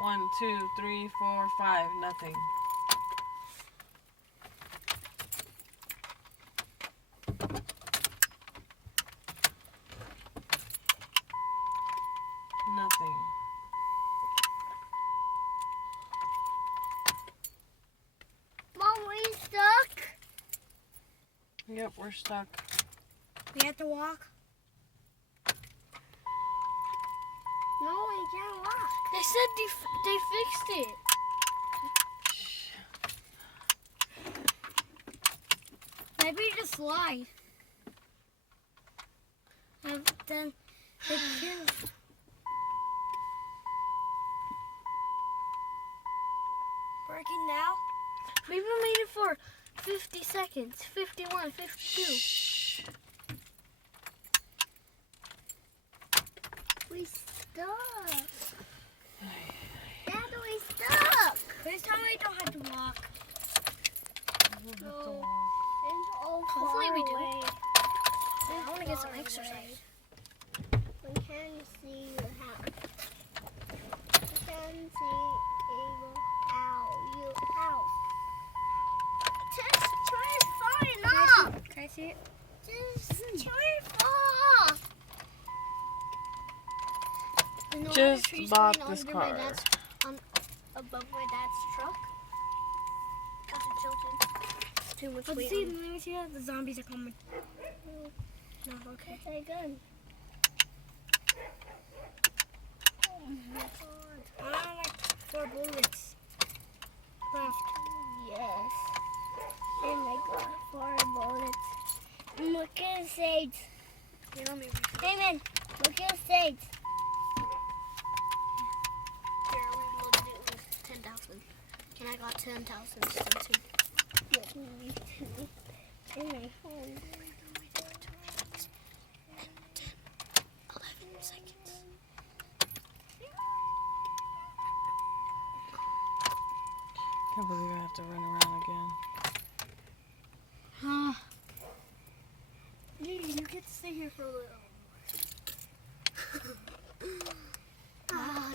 1, 2, 3, 4, 5. Nothing. Nothing. Mom, we stuck? Yep, we're stuck. We have to walk. No, we can't walk. They said they fixed it. Maybe just slide. And then they can. Working now? We've been waiting for 50 seconds. 51, 52. Shh. We stuck. Dad, we stuck. This time we don't have to walk. We'll have to No. walk. It's all Hopefully far we do. away. I want to get some exercise. We can see your house. We can see your house. Just try far enough. Can I see it? Just try far. You know, Just the tree's bought going this under car. My dad's, above my dad's truck. Got it tilted. Too much Let's weight. see. on it. Let me see how the zombies are coming. No, okay. Very good. Oh my god. I have like 4 bullets left. Yes. And I got 4 bullets. And look at Sage. You know me. Damon, look at Sage. Here, we loaded it with 10,000. And I got 10,000 still too. Yeah, me too. And my phone. 11 seconds. Can't believe I have to run around again. You get to stay here for a little.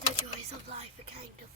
The joys of life, kind of.